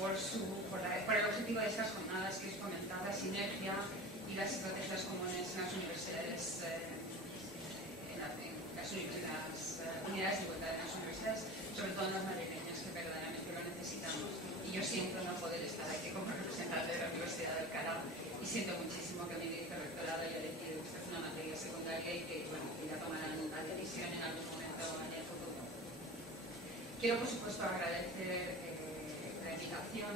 por el objetivo de estas jornadas, que es fomentar la sinergia y las estrategias comunes en las universidades, unidades de igualdad en las universidades, sobre todo en las madrileñas, que verdaderamente lo necesitamos. Y yo siento no poder estar aquí como representante de la Universidad de Alcalá, y siento muchísimo que mi vicerrectorado haya elegido que esta es una materia secundaria y que, bueno, que ya tomarán la decisión en algún momento en el futuro. Quiero, por supuesto, agradecer la invitación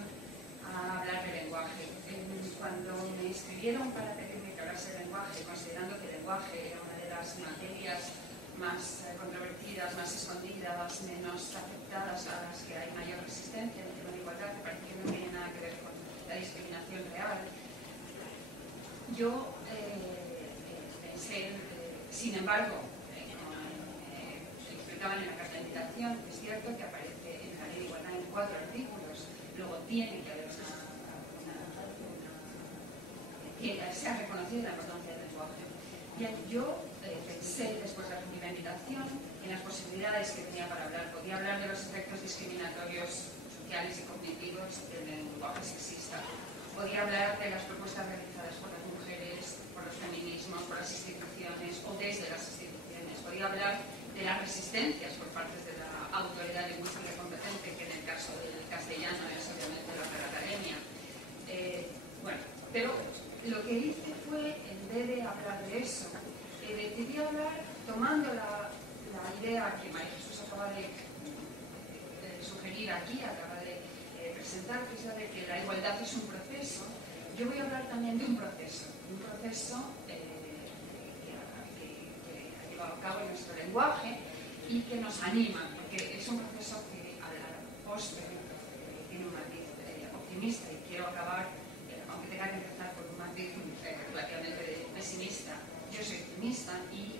a hablar de lenguaje. Cuando me inscribieron para pedirme que hablase de lenguaje, considerando que el lenguaje era una de las materias más controvertidas, más escondidas, menos aceptadas, a las que hay mayor resistencia en el tema de igualdad, que parece que no tiene nada que ver con la discriminación real, yo pensé, sin embargo, como explicaban en la carta de invitación, es cierto que aparece en la Ley de Igualdad en 4 artículos, luego tiene que haber que se ha reconocido la importancia del lenguaje. Bien, yo pensé, después de recibir la invitación, en las posibilidades que tenía para hablar. Podía hablar de los efectos discriminatorios sociales y cognitivos del lenguaje sexista. Podía hablar de las propuestas realizadas por las mujeres, por los feminismos, por las instituciones o desde las instituciones. Podía hablar de las resistencias por parte de la autoridad lingüística competente, que en el caso del castellano es obviamente la Real Academia. Bueno, pero lo que hice fue, en vez de hablar de eso, decidí hablar tomando la idea que María Jesús acaba de sugerir aquí, acaba de presentar, que es la de que la igualdad es un proceso. Yo voy a hablar también de un proceso que ha llevado a cabo en nuestro lenguaje y que nos anima, porque es un proceso que a la postre tiene un matiz optimista, y quiero acabar, aunque tenga que empezar por un matiz relativamente pesimista. Yo soy optimista y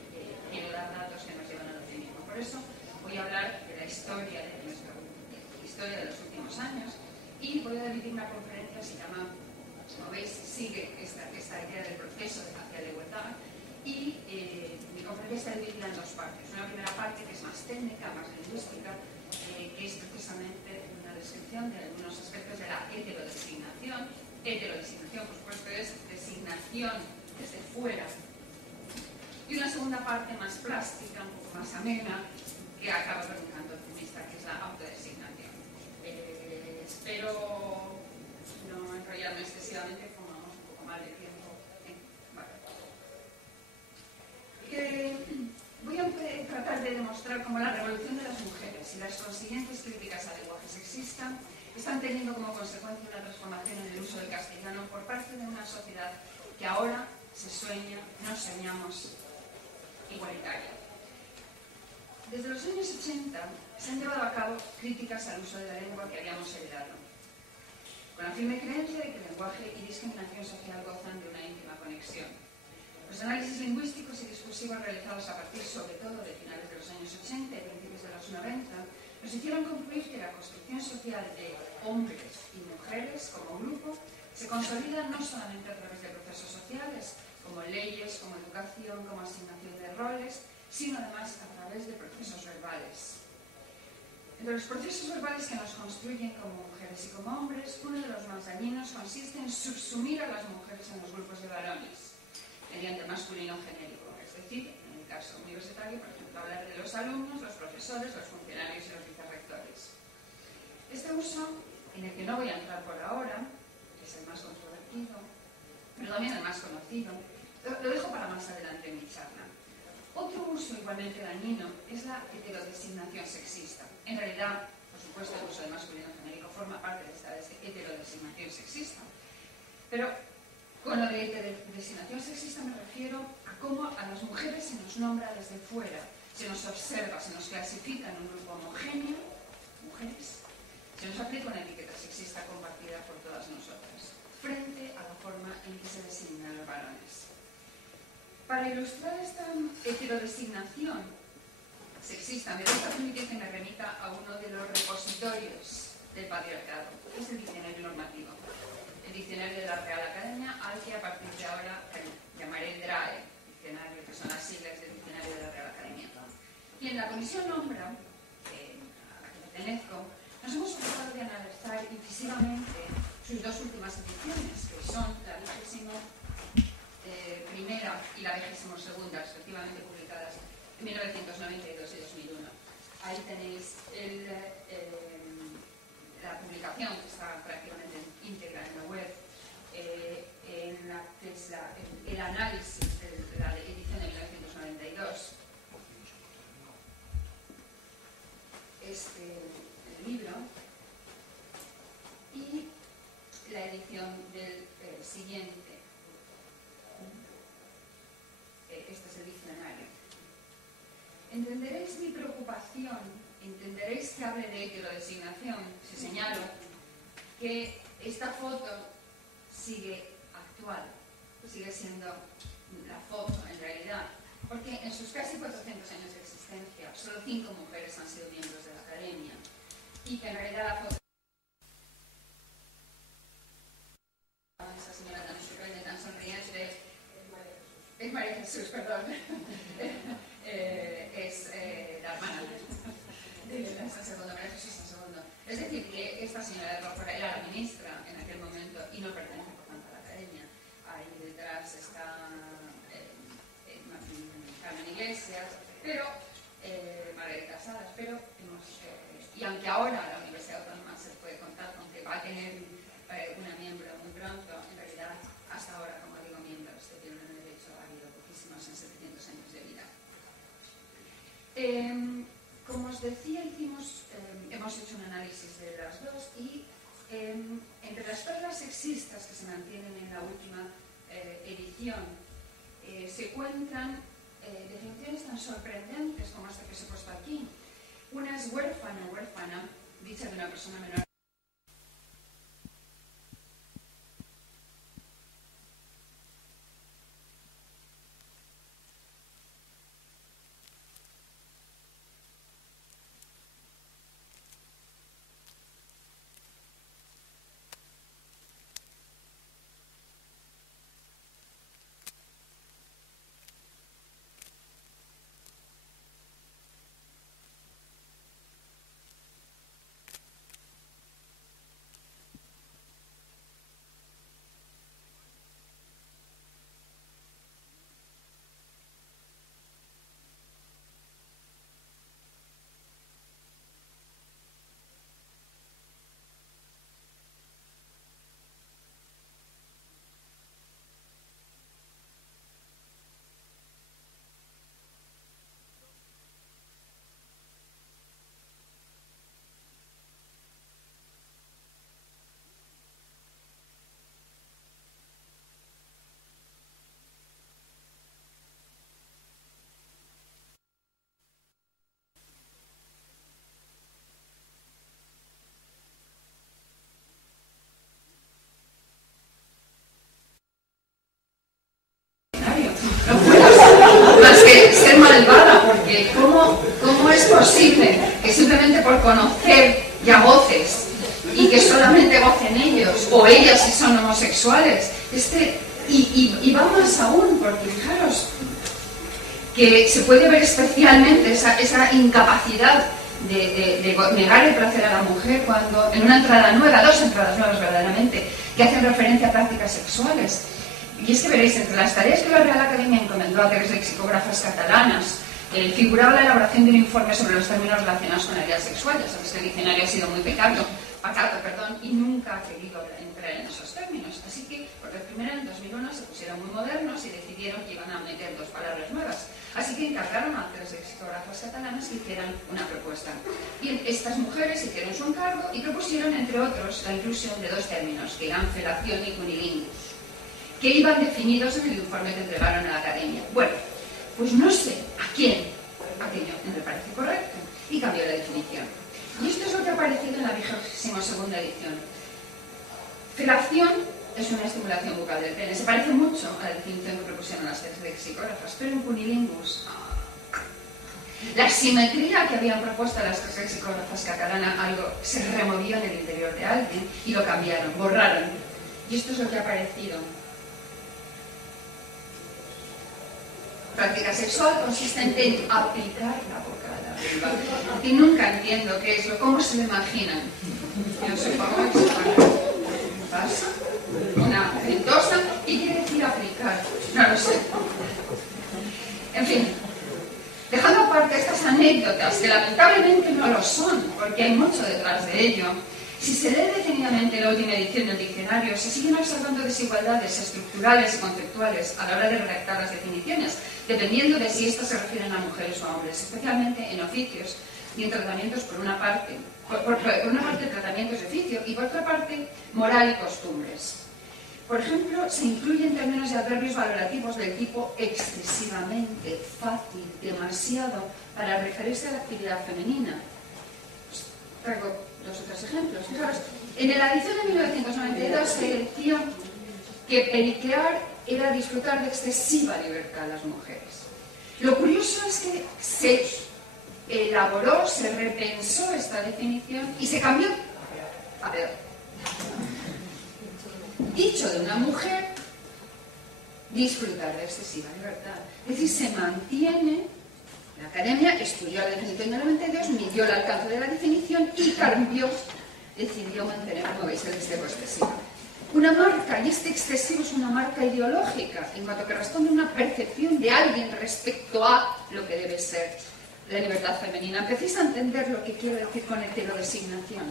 quiero dar datos que nos llevan al optimismo. Por eso voy a hablar de la historia de los últimos años, y voy a dividir una conferencia, se llama, como veis, sigue esta idea del proceso hacia la igualdad, y mi conferencia está dividida en 2 partes. Una primera parte que es más técnica, más lingüística, que es precisamente una descripción de algunos aspectos de la heterodesignación. Heterodesignación, por supuesto, es designación desde fuera. Y una segunda parte más plástica, un poco más amena, que acaba con un canto optimista, que es la autodesignación. Espero no enrollarme excesivamente, como vamos un poco mal de tiempo. Voy a tratar de demostrar cómo la revolución de las mujeres y las consiguientes críticas al lenguaje sexista están teniendo como consecuencia una transformación en el uso del castellano por parte de una sociedad que ahora nos soñamos igualitaria. Desde los años 80 se han llevado a cabo críticas al uso de la lengua que habíamos heredado, con la firme creencia de que el lenguaje y discriminación social gozan de una íntima conexión. Los análisis lingüísticos y discursivos realizados a partir, sobre todo, de finales de los años 80 y principios de los 90, nos hicieron concluir que la construcción social de hombres y mujeres como grupo se consolida no solamente a través de procesos sociales, como leyes, como educación, como asignación de roles, sino además a través de procesos verbales. Entre los procesos verbales que nos construyen como mujeres y como hombres, uno de los más dañinos consiste en subsumir a las mujeres en los grupos de varones, mediante el masculino genérico, es decir, en el caso universitario, por ejemplo, hablar de los alumnos, los profesores, los funcionarios y los vicerrectores. Este uso, en el que no voy a entrar por ahora, que es el más controvertido, pero también el más conocido, lo dejo para más adelante en mi charla. Otro uso igualmente dañino es la heterodesignación sexista. En realidad, por supuesto, el uso del masculino genérico forma parte de esta heterodesignación sexista. Pero con lo de heterodesignación sexista me refiero a cómo a las mujeres se nos nombra desde fuera, se nos observa, se nos clasifica en un grupo homogéneo, mujeres, se nos aplica una etiqueta sexista compartida por todas nosotras, frente a la forma en que se designan los varones. Para ilustrar esta heterodesignación sexista, me deja permitir que me remita a uno de los repositorios del patriarcado, que es el diccionario normativo, el diccionario de la Real Academia, al que a partir de ahora llamaré DRAE, diccionario, que son las siglas del diccionario de la Real Academia. Y en la Comisión Nombra, a la que pertenezco, nos hemos ocupado de analizar sucesivamente sus dos últimas ediciones, que son la 21ª y la 22ª, respectivamente publicadas en 1992 y 2001. Ahí tenéis la publicación, que está prácticamente íntegra en la web, en la que es el análisis de la edición de 1992. El libro y la edición del siguiente. Este es el diccionario. Entenderéis mi preocupación, entenderéis que hable de heterodesignación, si señalo que esta foto sigue actual, sigue siendo la foto en realidad, porque en sus casi 400 años de existencia solo 5 mujeres han sido miembros de la Academia, y que en realidad la foto esa señora tan estupenda, tan sonriente, es María Jesús, perdón, es la hermana de San Segundo, María Jesús San Segundo. Es decir, que esta señora de Roca era la ministra en aquel momento y no pertenece por tanto a la Academia. Ahí detrás está Carmen Iglesias, pero Margarita Salas, pero y aunque ahora la Universidad Autónoma se puede contar con que va a tener una miembro muy pronto, en realidad hasta ahora, como digo, miembros que tienen el derecho ha habido poquísimos en 700 años de vida. Como os decía, hemos hecho un análisis de las dos y entre las perlas sexistas que se mantienen en la última edición se cuentan definiciones tan sorprendentes como esta que os he puesto aquí. Una es huérfana, dicha de una persona menor. Más que ser malvada, porque ¿cómo es posible que simplemente por conocer ya voces y que solamente gocen ellos o ellas si son homosexuales y va más aún, porque fijaros que se puede ver especialmente esa incapacidad de negar el placer a la mujer cuando en una entrada nueva, dos entradas nuevas verdaderamente, que hacen referencia a prácticas sexuales. Y es que veréis, entre las tareas que la Real Academia encomendó a 3 lexicógrafas catalanas, figuraba la elaboración de un informe sobre los términos relacionados con la vida sexual. Ya sabéis que el diccionario ha sido muy pacato, y nunca ha querido entrar en esos términos. Así que, por vez primera, en 2001 se pusieron muy modernos y decidieron que iban a meter 2 palabras nuevas. Así que encargaron a 3 lexicógrafas catalanas que hicieran una propuesta. Y estas mujeres hicieron su encargo y propusieron, entre otros, la inclusión de 2 términos, que eran felación y cunilingus, que iban definidos en el informe que entregaron a la Academia. Bueno, pues no sé a quién aquello me parece correcto y cambió la definición. Y esto es lo que ha aparecido en la 22ª edición. Felación es una estimulación bucal del pene. Se parece mucho a la definición que propusieron las 3 lexicógrafas, pero en cunilingus. La simetría que habían propuesto las 3 lexicógrafas catalanas, algo se removió en el interior de alguien y lo cambiaron, borraron. Y esto es lo que ha aparecido. Práctica sexual consistente en aplicar la boca a la vulva. Y nunca entiendo qué es cómo se lo imaginan. Yo supongo que ciertas, que lamentablemente no lo son, porque hay mucho detrás de ello. Si se lee detenidamente la última edición del diccionario, se siguen observando desigualdades estructurales y conceptuales a la hora de redactar las definiciones, dependiendo de si éstas se refieren a mujeres o a hombres, especialmente en oficios y en tratamientos por una parte tratamientos de oficio y por otra parte moral y costumbres. Por ejemplo, se incluyen términos y adverbios valorativos del tipo excesivamente, fácil, demasiado, para referirse a la actividad femenina. Pues, traigo 2 o 3 ejemplos. Fijaros, en la edición de 1992 se decía que periquear era disfrutar de excesiva libertad a las mujeres. Lo curioso es que se elaboró, se repensó esta definición y se cambió a peor. Dicho de una mujer, disfrutar de excesiva libertad. Es decir, se mantiene, la Academia estudió la definición de 92, midió el alcance de la definición y cambió, decidió mantener, como veis, el extremo excesivo. Una marca, y este excesivo es una marca ideológica, en cuanto que responde a una percepción de alguien respecto a lo que debe ser la libertad femenina. Empecéis a entender lo que quiero decir con heterodesignación.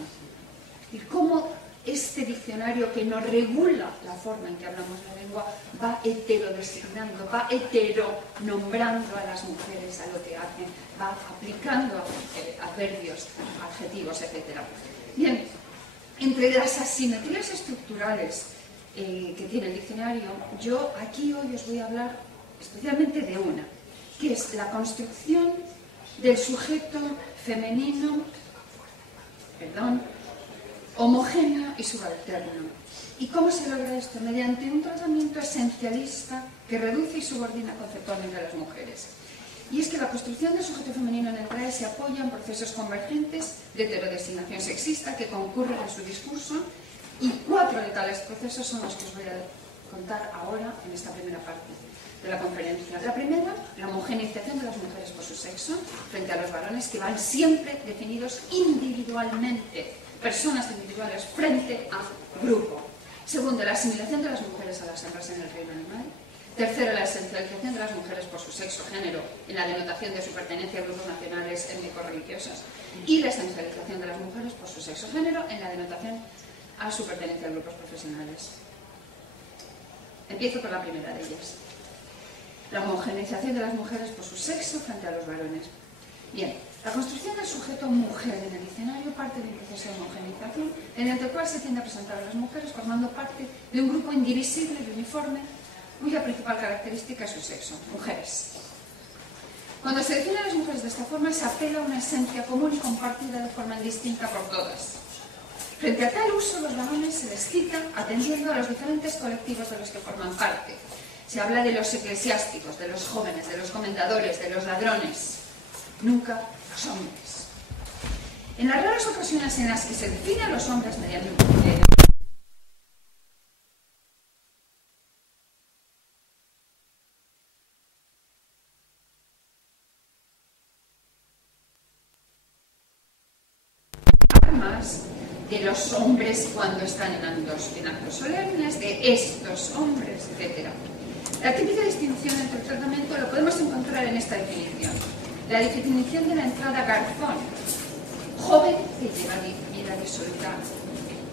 Y cómo este diccionario que nos regula la forma en que hablamos la lengua va heterodesignando, va heteronombrando a las mujeres a lo que hacen, va aplicando adverbios, adjetivos, etc. Bien, entre las asimetrías estructurales que tiene el diccionario, yo aquí hoy os voy a hablar especialmente de una, que es la construcción del sujeto femenino, homogéneo y subalterno. ¿Y cómo se logra esto? Mediante un tratamiento esencialista que reduce y subordina conceptualmente a las mujeres. Y es que la construcción del sujeto femenino en el RAE se apoya en procesos convergentes de heterodesignación sexista que concurren en su discurso, y 4 de tales procesos son los que os voy a contar ahora en esta primera parte de la conferencia. La primera, la homogeneización de las mujeres por su sexo frente a los varones, que van siempre definidos individualmente, personas individuales frente a grupo. Segundo, la asimilación de las mujeres a las hembras en el reino animal. Tercero, la esencialización de las mujeres por su sexo, género, en la denotación de su pertenencia a grupos nacionales étnico-religiosos. Y la esencialización de las mujeres por su sexo, género, en la denotación a su pertenencia a grupos profesionales. Empiezo por la primera de ellas. La homogeneización de las mujeres por su sexo frente a los varones. Bien, la construcción del sujeto mujer en el diccionario parte de un proceso de homogeneización mediante el cual se tiende a presentar a las mujeres formando parte de un grupo indivisible y uniforme cuya principal característica es su sexo, mujeres. Cuando se define a las mujeres de esta forma, se apela a una esencia común y compartida de forma indistinta por todas. Frente a tal uso, los varones se les cita atendiendo a los diferentes colectivos de los que forman parte. Se habla de los eclesiásticos, de los jóvenes, de los comendadores, de los ladrones. Nunca los hombres. En las raras ocasiones en las que se define a los hombres mediante un criterio, armas de los hombres cuando están en actos solemnes, de estos hombres, etc. La típica distinción entre el tratamiento lo podemos encontrar en esta definición. La definición de la entrada garzón, joven que lleva vida disoluta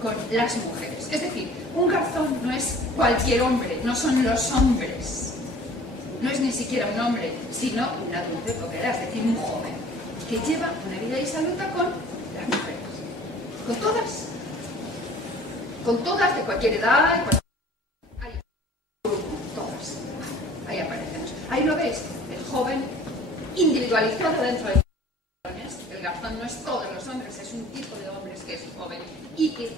con las mujeres. Es decir, un garzón no es cualquier hombre, no son los hombres. No es ni siquiera un hombre, sino un adulto de propiedad, es decir, un joven que lleva una vida disoluta con las mujeres. Con todas, de cualquier edad, todas. Ahí aparecemos. Ahí lo ves, el joven individualizado dentro de los hombres. El garzón no es todos los hombres, es un tipo de hombres que es joven y que